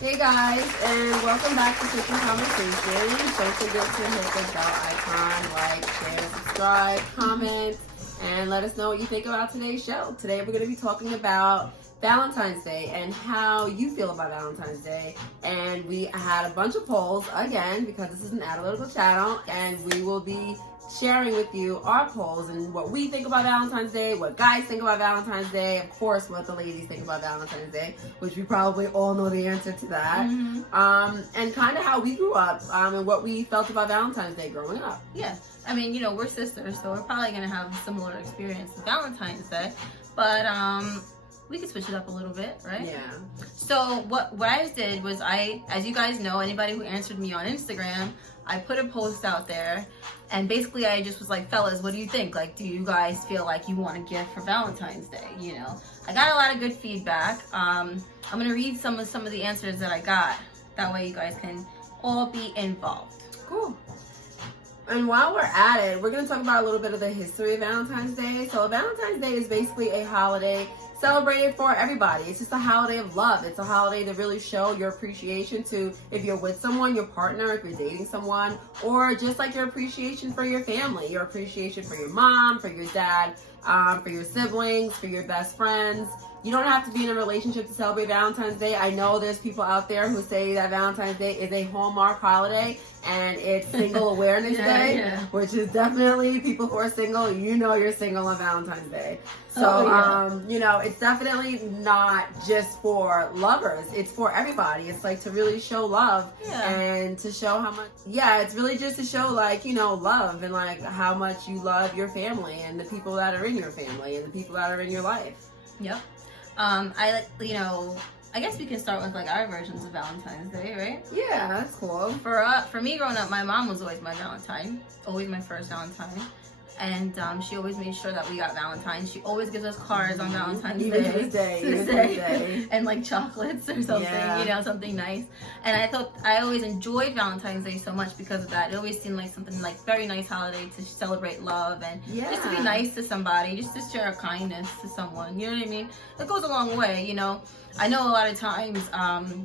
Hey guys, and welcome back to Kitchen Conversations. Don't forget to hit the bell icon, like, share, subscribe, comment, and let us know what you think about today's show. Today we're going to be talking about Valentine's Day and how you feel about Valentine's Day. And we had a bunch of polls, again, because this is an analytical channel, and we will be sharing with you our polls and what we think about Valentine's Day, what guys think about Valentine's Day, of course what the ladies think about Valentine's Day, which we probably all know the answer to that, and kind of how we grew up and what we felt about Valentine's Day growing up. Yeah, I mean, you know, we're sisters, so we're probably going to have a similar experience with Valentine's Day, but we could switch it up a little bit, right? Yeah. So what I did was as you guys know, anybody who answered me on Instagram, I put a post out there, and basically I just was like, fellas, what do you think? Like, do you guys feel like you want a gift for Valentine's Day? You know, I got a lot of good feedback. I'm gonna read some of the answers that I got. That way you guys can all be involved. Cool. And while we're at it, we're going to talk about a little bit of the history of Valentine's Day. So Valentine's Day is basically a holiday celebrated for everybody. It's just a holiday of love. It's a holiday to really show your appreciation to, if you're with someone, your partner, if you're dating someone, or just like your appreciation for your family, your appreciation for your mom, for your dad, for your siblings, for your best friends. You don't have to be in a relationship to celebrate Valentine's Day. I know there's people out there who say that Valentine's Day is a Hallmark holiday and it's Single Awareness Day, which is definitely people who are single, you know you're single on Valentine's Day. So, you know, it's definitely not just for lovers. It's for everybody. It's like to really show love and to show how much, it's really just to show like, you know, love and like how much you love your family and the people that are in your family and the people that are in your life. Yep. I guess we can start with like our versions of Valentine's Day, right? Yeah, that's cool. For me growing up, my mom was always my Valentine, always my first Valentine. And she always made sure that we got Valentine's. She always gives us cards on Valentine's Day. To this day. And like chocolates or something, you know, something nice. And I always enjoyed Valentine's Day so much because of that. It always seemed like something like very nice holiday to celebrate love and just to be nice to somebody, just to share a kindness to someone. You know what I mean? It goes a long way, you know. I know a lot of times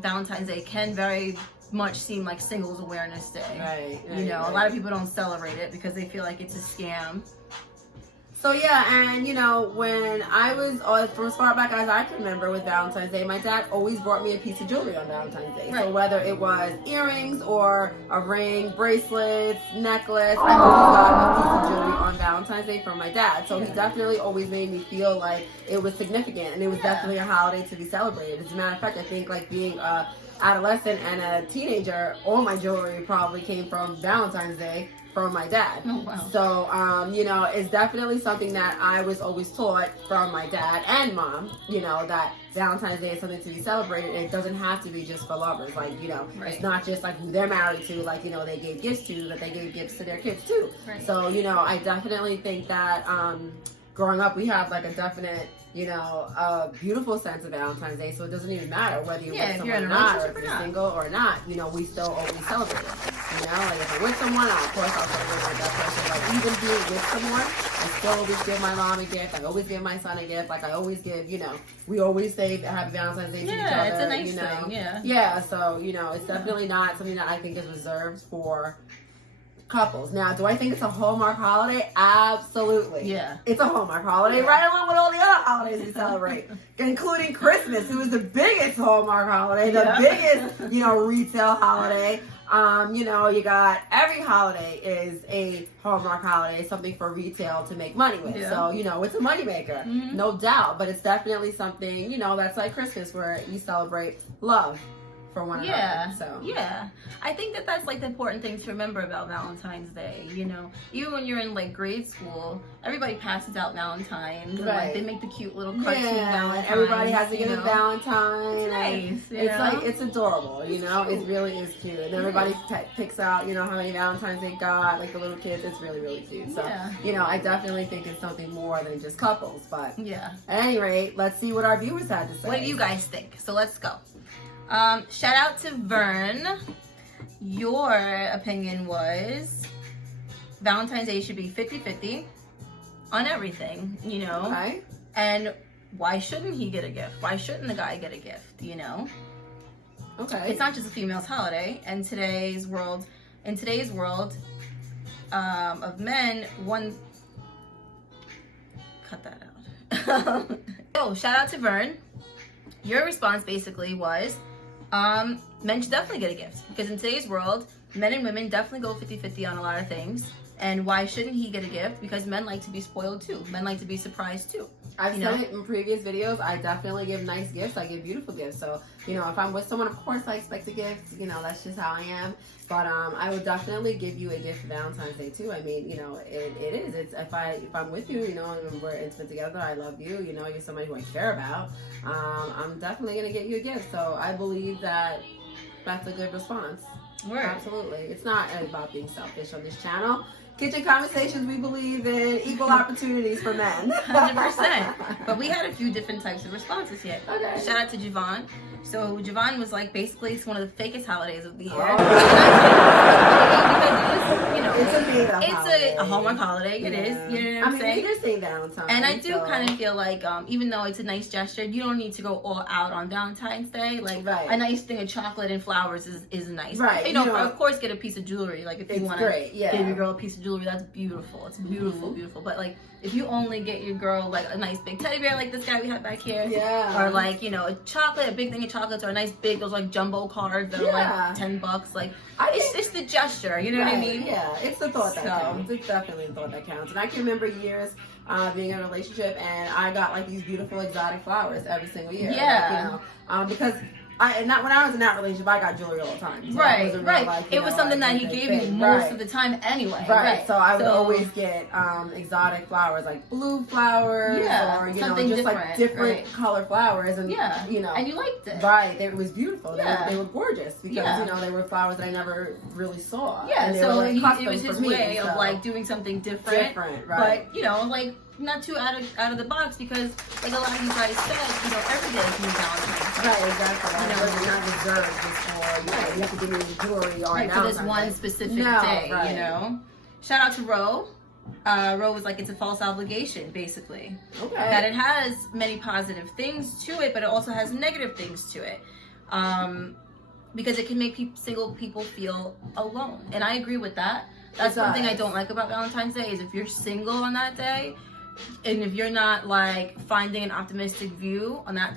Valentine's Day can very much seem like Singles Awareness Day. Right. You know, a lot of people don't celebrate it because they feel like it's a scam. So and you know, when I was, from as far back as I can remember with Valentine's Day, my dad always brought me a piece of jewelry on Valentine's Day. Right. So whether it was earrings or a ring, bracelets, necklace, I always got a piece of jewelry on Valentine's Day from my dad. So he definitely always made me feel like it was significant and it was definitely a holiday to be celebrated. As a matter of fact, I think like being adolescent and a teenager, all my jewelry probably came from Valentine's Day from my dad. Oh, wow. So, you know, it's definitely something that I was always taught from my dad and mom, you know, that Valentine's Day is something to be celebrated. And it doesn't have to be just for lovers. Like, you know, it's not just like who they're married to, like, you know, they gave gifts to, that they gave gifts to their kids too. Right. So, you know, I definitely think that growing up, we have like a definite, you know, a beautiful sense of Valentine's Day. So it doesn't even matter whether you're with someone or not, or if you're single or not. You know, we still always celebrate it. You know, like if I'm with someone, of course I'll celebrate with that person. Like even being with someone, I still always give my mom a gift. I always give my son a gift. Like I always give, you know, we always say Happy Valentine's Day to each other. Yeah, it's a nice thing. Yeah. So you know, it's definitely not something that I think is reserved for couples. Now, do I think it's a Hallmark holiday? Absolutely. Yeah. It's a Hallmark holiday, right along with all the other holidays we celebrate, including Christmas, who is the biggest Hallmark holiday, the biggest, you know, retail holiday. You know, you got every holiday is a Hallmark holiday, something for retail to make money with. So, you know, it's a moneymaker, no doubt. But it's definitely something, you know, that's like Christmas where you celebrate love for one another. So I think that's like the important thing to remember about Valentine's Day. You know, even when you're in like grade school, everybody passes out Valentines. And, like, they make the cute little cartoon Valentines. Everybody has to get a Valentine. It's nice. It's like, it's adorable. You know, it really is cute. And everybody picks out, you know, how many Valentines they got. Like the little kids, it's really, really cute. So, you know, I definitely think it's something more than just couples. But at any rate, let's see what our viewers had to say. What do you guys think? So let's go. Shout out to Vern. Your opinion was Valentine's Day should be 50-50 on everything, you know? Okay. And why shouldn't he get a gift? Why shouldn't the guy get a gift, you know? Okay. It's not just a female's holiday. And in today's world of men, cut that out. Oh, shout out to Vern. Your response basically was, men should definitely get a gift, because in today's world, men and women definitely go 50-50 on a lot of things. And why shouldn't he get a gift? Because men like to be spoiled too. Men like to be surprised too. I've said it in previous videos. I definitely give nice gifts. I give beautiful gifts. So, you know, if I'm with someone, of course I expect a gift. You know, that's just how I am. But I would definitely give you a gift for Valentine's Day too. I mean, you know, it is. It's if I'm with you, you know, and we're intimate together, I love you. You know, you're somebody who I care about. I'm definitely gonna get you a gift. So I believe that that's a good response. Word. Absolutely. It's not about being selfish on this channel. Kitchen Conversations, we believe in equal opportunities for men. 100%. But we had a few different types of responses here. Okay. Shout out to Javon. So Javon was like, basically, it's one of the fakest holidays of the year. Oh. Because, you know, it's a made-up holiday. a Hallmark holiday. It is. You know what I'm saying? I mean, you're Valentine's. And I do kind of feel like, even though it's a nice gesture, you don't need to go all out on Valentine's Day. Like, a nice thing of chocolate and flowers is nice. Right. You know, of course, get a piece of jewelry. Like, if you want to give your girl a piece of jewelry, that's beautiful. It's beautiful, beautiful. But, like, if you only get your girl, like, a nice big teddy bear like this guy we have back here. Yeah. Or, like, you know, a big thing of chocolates, or a nice big, those, like, jumbo cards that are, like, $10. Like, it's the gesture. You know what I mean? Yeah. It's the thought that counts. It's definitely the thought that counts. And I can remember years being in a relationship, and I got, like, these beautiful exotic flowers every single year. Yeah. Like, you know, because when I was in that relationship, I got jewelry all the time. So right. Like, it was something that he gave you most of the time anyway. Right. So I would always get exotic flowers, like blue flowers, or you know, just like different color flowers, and you know, and you liked it. Right. It was beautiful. They were gorgeous because you know they were flowers that I never really saw. Yeah. And so it was his way of like doing something different. Right. But you know, like, not too out of the box, because like a lot of you guys said, you know, every day can be Valentine's. Right, exactly. You know, it's not reserved just for, you know, you have to give me jewelry on for this one specific day, you know. Shout out to Ro. Ro was like, it's a false obligation, basically. Okay. That it has many positive things to it, but it also has negative things to it. Because it can make single people feel alone. And I agree with that. That's one thing I don't like about Valentine's Day, is if you're single on that day, and if you're not like finding an optimistic view on that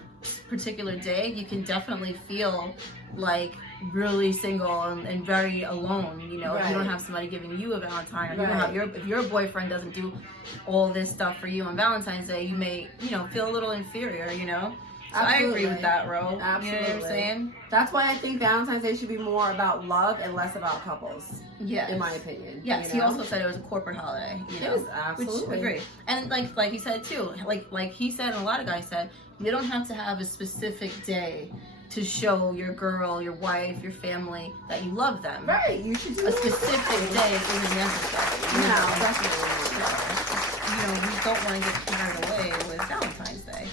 particular day, you can definitely feel like really single and very alone. You know, if you don't have somebody giving you a Valentine, or you don't have if your boyfriend doesn't do all this stuff for you on Valentine's Day, you may, you know, feel a little inferior, you know. So I agree with that, Ro. Absolutely. You know what I'm saying? That's why I think Valentine's Day should be more about love and less about couples. Yes. In my opinion. Yes. You know? He also said it was a corporate holiday. You know? It is, absolutely. Which I agree. And like he said too, like he said, and a lot of guys said, you don't have to have a specific day to show your girl, your wife, your family that you love them. Right. You should do a specific day isn't necessary. No, definitely. You know, you don't want to get carried away with Valentine's Day.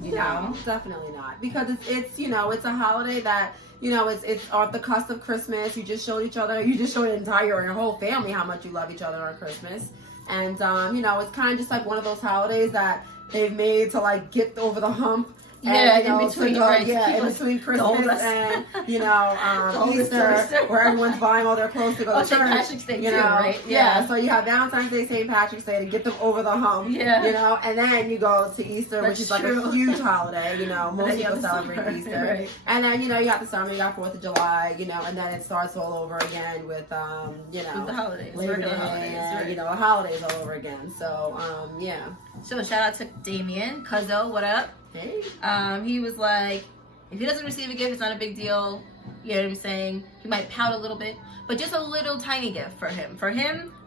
You know? Definitely not, because it's you know, it's a holiday that, you know, it's off the cusp of Christmas. You just showed your whole family how much you love each other on Christmas, and you know, it's kind of just like one of those holidays that they've made to like get over the hump. And, you know, in between, in between Christmas and, you know, Easter, where everyone's buying all their clothes to go to church. St. Patrick's Day you know, too, right? Yeah. So you have Valentine's Day, St. Patrick's Day to get them over the hump. Yeah. You know, and then you go to Easter, which is like a huge holiday. You know, most people celebrate Easter. Right. And then, you know, you got the summer, you got 4th of July, you know, and then it starts all over again with, you know, with the holidays, regular holidays, you know, the holidays all over again. So, yeah. So shout out to Damien, Cuzzo, what up? Hey. He was like, if he doesn't receive a gift, it's not a big deal. You know what I'm saying? He might pout a little bit, but just a little tiny gift for him. For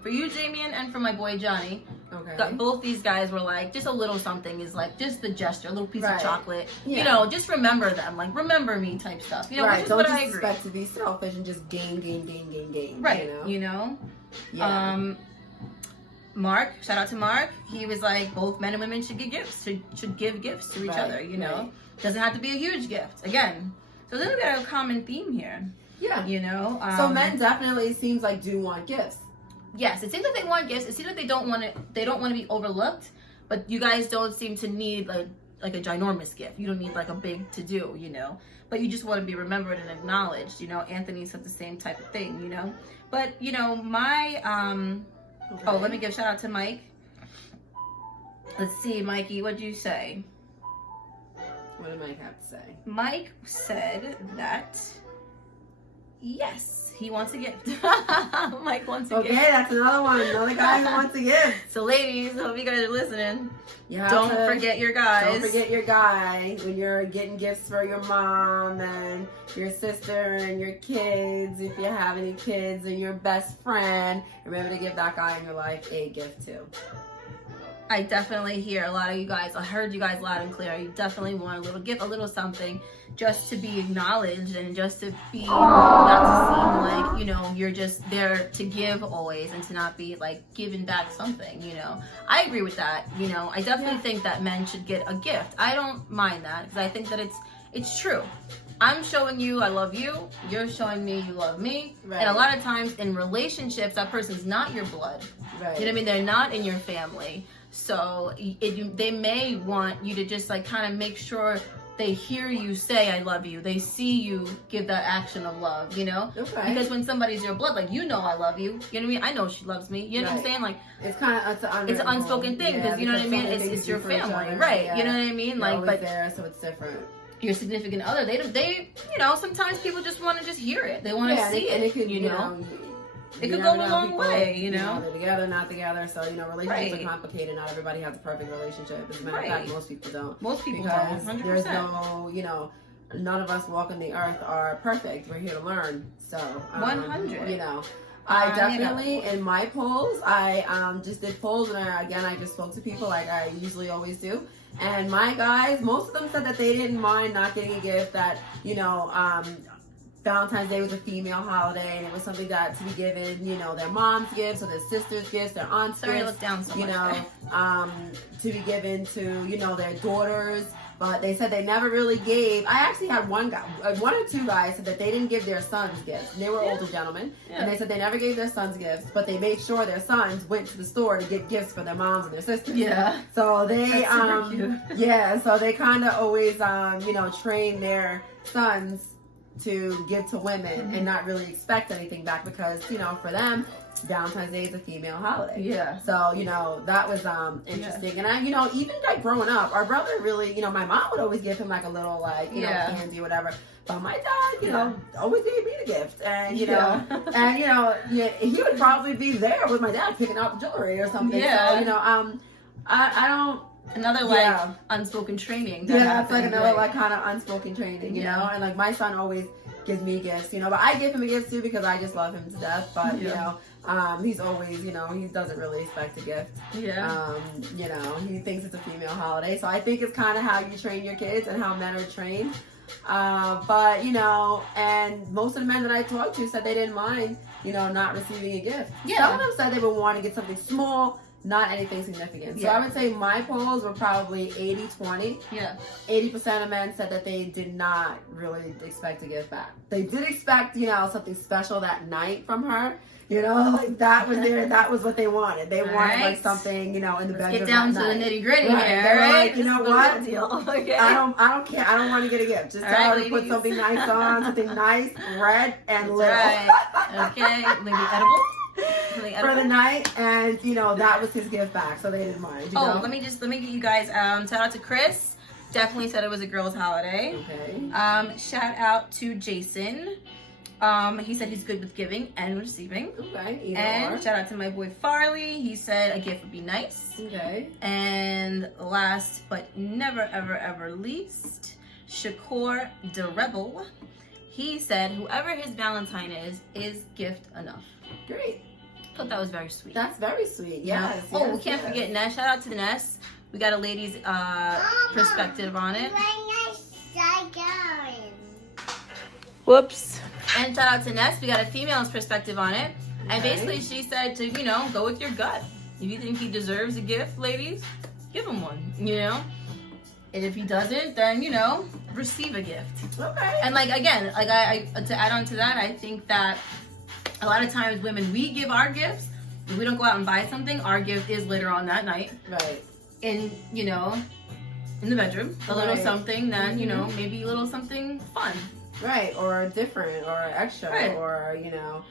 you, Damien, and for my boy Johnny. Okay. Both these guys were like, just a little something is like, just the gesture, a little piece of chocolate. Yeah. You know, just remember them, like remember me type stuff. You know, right. Which is Don't what just I agree. expect to be selfish and just gain. Right. You know? Yeah. Mark, shout out to Mark. He was like, both men and women should give gifts. Should give gifts to each other. You know, doesn't have to be a huge gift. Again, so then we got a common theme here. Yeah. You know. So men definitely seems like do want gifts. Yes, it seems like they want gifts. It seems like they don't want to be overlooked. But you guys don't seem to need like like a ginormous gift. You don't need like a big to do, you know. But you just want to be remembered and acknowledged, you know. Anthony said the same type of thing, you know. But you know, my oh, let me give a shout out to Mike. Let's see, Mikey, what'd you say? What did Mike have to say? Mike said that yes, he wants a gift. Mike wants a gift. Okay, that's another one. Another guy who wants a gift. So ladies, hope you guys are listening. Don't forget your guys. Don't forget your guy when you're getting gifts for your mom and your sister and your kids. If you have any kids and your best friend, remember to give that guy in your life a gift too. I definitely hear a lot of you guys. I heard you guys loud and clear. You definitely want a little gift, a little something, just to be acknowledged and just to be, not to seem like, you know, you're just there to give always and to not be like giving back something, you know. I agree with that, you know. I definitely think that men should get a gift. I don't mind that because I think that it's true. I'm showing you I love you. You're showing me you love me. Right. And a lot of times in relationships, that person's not your blood. Right. You know what I mean? They're not in your family. So they may want you to just like kind of make sure they hear you say I love you. They see you give that action of love, you know? Okay. Because when somebody's your blood, like, you know I love you. You know what I mean? I know she loves me. You know what I'm saying? Like, it's kind of it's an unspoken thing because you know what I mean? It's your family, right? Yeah. You know what I mean? Like, but there, so it's different. Your significant other, they you know, sometimes people just want to just hear it. They want to see it, and it could, you know. It could go a long way, you know. They're together, not together. So, you know, relationships are complicated. Not everybody has a perfect relationship. As a matter of fact, most people don't. Most people because don't. 100%. There's no, you know, none of us walking the earth are perfect. We're here to learn. So, 100. You know, I definitely, in my polls, I just did polls. And I just spoke to people like I usually always do. And my guys, most of them said that they didn't mind not getting a gift, that, you know, Valentine's Day was a female holiday, and it was something that to be given, you know, their mom's gifts or their sister's gifts, their aunt's gifts. Sorry, I look down so much. You know, to be given to, you know, their daughters. But they said they never really gave. I actually had one or two guys said that they didn't give their sons gifts. And they were older gentlemen, and they said they never gave their sons gifts, but they made sure their sons went to the store to get gifts for their moms and their sisters. Yeah. So they, so they kind of always, you know, train their sons to give to women and not really expect anything back because, you know, for them, Valentine's Day is a female holiday. Yeah. So, you know, that was interesting. And I, you know, even like growing up, our brother really, you know, my mom would always give him like a little like, you know, candy or whatever. But my dad, you know, always gave me the gift. And, you know, and, you know, he would probably be there with my dad picking out jewelry or something. Yeah. So, you know, I don't. Another like unspoken training. Yeah, it's like another like kind of unspoken training, you know. And like my son always gives me gifts, you know, but I give him a gift too because I just love him to death. But you know, he's always, you know, he doesn't really expect a gift. Yeah. You know, he thinks it's a female holiday, so I think it's kind of how you train your kids and how men are trained. But you know, and most of the men that I talked to said they didn't mind, you know, not receiving a gift. Yeah. Some of them said they would want to get something small. Not anything significant. So I would say my polls were probably 80-20. Yeah. 80% of men said that they did not really expect to give back. They did expect, you know, something special that night from her. You know, like that was what they wanted. They wanted like something, you know, in the bedroom. Get down to the nitty gritty here, They're right? like, you know what? Okay. I don't care. I don't want to get a gift. Just tell her to put something nice on, something nice, red and little. Okay, maybe edible. For the night, and you know that was his gift back, so they didn't mind. You know? Let me get you guys. Shout out to Chris. Definitely said it was a girl's holiday. Okay. Shout out to Jason. He said he's good with giving and receiving. Okay. And shout out to my boy Farley. He said a gift would be nice. Okay. And last but never ever ever least, Shakur the Rebel. He said whoever his Valentine is gift enough. Great. I thought that was very sweet. That's very sweet. Yes. We can't forget Ness. Shout out to Ness. We got a lady's perspective on it. Whoops. And shout out to Ness. We got a female's perspective on it. And basically she said to, you know, go with your gut. If you think he deserves a gift, ladies, give him one, you know? And if he doesn't, then, you know, receive a gift. Okay. And like, again, like I to add on to that, I think that a lot of times women, we give our gifts. If we don't go out and buy something, our gift is later on that night. Right. And, you know, in the bedroom. A little something that, you know, maybe a little something fun. Right, or different, or extra, or, you know,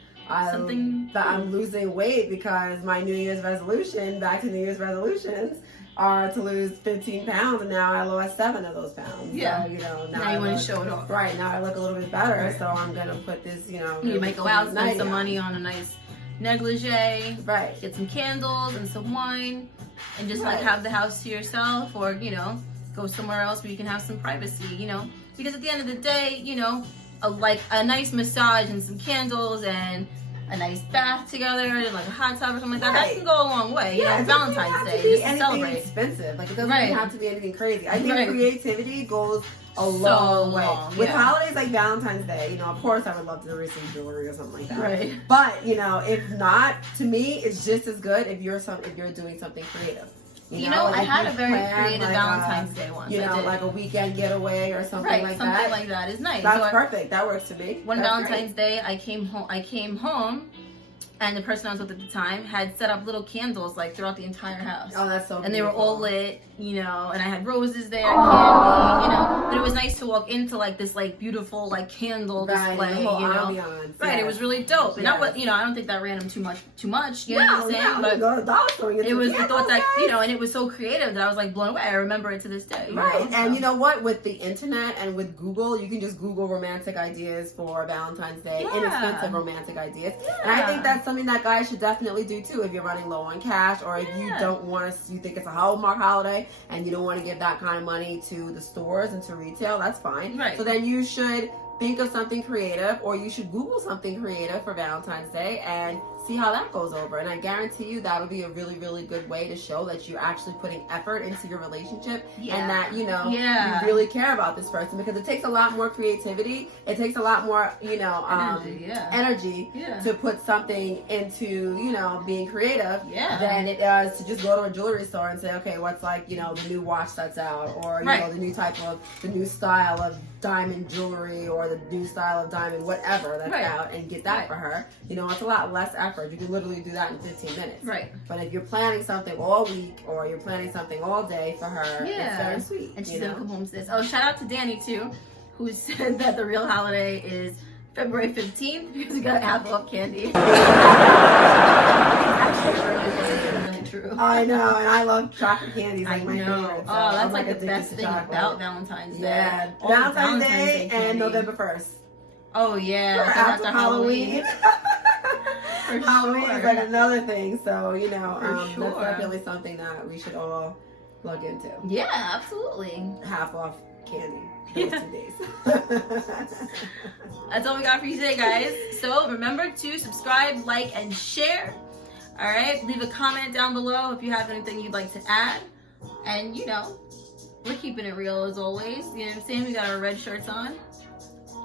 something that I'm losing weight because my New Year's resolution, back to New Year's resolutions, are to lose 15 pounds, and now I lost 7 of those pounds. Yeah. So, you know, now you want to show it off. Right, now I look a little bit better, so I'm going to put this, you know. You might go out, spend some money on a nice negligee. Right. Get some candles and some wine, and just like have the house to yourself, or, you know, go somewhere else where you can have some privacy, you know. Because at the end of the day, you know, like a nice massage and some candles and a nice bath together, and like a hot tub or something like that, that can go a long way. You know, Valentine's Day, just to celebrate. Expensive. Like, it doesn't even have to be anything crazy. I think creativity goes a long way. With holidays like Valentine's Day, you know, of course I would love to receive jewelry or something like that. Right. But, you know, if not, to me, it's just as good if you're doing something creative. You know, I had a very creative Valentine's Day once. You know, like a weekend getaway or something like that. Something like that is nice. That's perfect. That works for me. One Valentine's Day, I came home, and the person I was with at the time had set up little candles like throughout the entire house. Oh, that's so beautiful. And they were all lit, you know, and I had roses there, candy, you know. But it was nice to walk into like this like beautiful like candle display, you know. Ambiance, right, it was really dope. And I was, you know, I don't think that ran them too much, you know what I'm saying? But it was the thought that, you know, and it was so creative that I was like blown away. I remember it to this day. Right. And you know what? With the internet and with Google, you can just Google romantic ideas for Valentine's Day, inexpensive romantic ideas. And I think that's something that guys should definitely do too if you're running low on cash, or if you don't want to, you think it's a Hallmark holiday and you don't want to give that kind of money to the stores and to retail, that's fine. Right. So then you should think of something creative, or you should Google something creative for Valentine's Day and see how that goes over. And I guarantee you that'll be a really, really good way to show that you're actually putting effort into your relationship and that, you know, you really care about this person, because it takes a lot more creativity. It takes a lot more, you know, energy to put something into, you know, being creative than it does to just go to a jewelry store and say, okay, what's like, you know, the new watch that's out, or, you know, the new style of diamond jewelry, or the new style of diamond whatever that's out, and get that for her. You know, it's a lot less effort. You can literally do that in 15 minutes. Right. But if you're planning something all week, or you're planning something all day for her, it's very sweet. And she's gonna come home to this. Oh, shout out to Danny too, who said that the real holiday is February 15th because we got apple off candy. True. I know, and I love chocolate candies, like my favorite. So oh, that's like the best thing about Valentine's Day. Yeah, Valentine's Day and November 1st. Oh yeah, or after Halloween. Halloween is like another thing, so you know, that's definitely something that we should all look into. Yeah, absolutely. Half off candy those 2 days. That's all we got for you today, guys. So remember to subscribe, like, and share. All right, leave a comment down below if you have anything you'd like to add. And you know, we're keeping it real as always. You know what I'm saying? We got our red shirts on.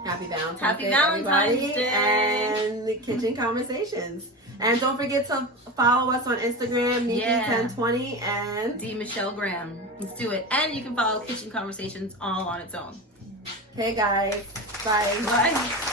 Happy Valentine's Happy Day, Valentine's everybody, Day. and Kitchen Conversations. And don't forget to follow us on Instagram, Nikki1020 and D Michelle Graham. Let's do it. And you can follow Kitchen Conversations all on its own. Hey guys, bye. Bye.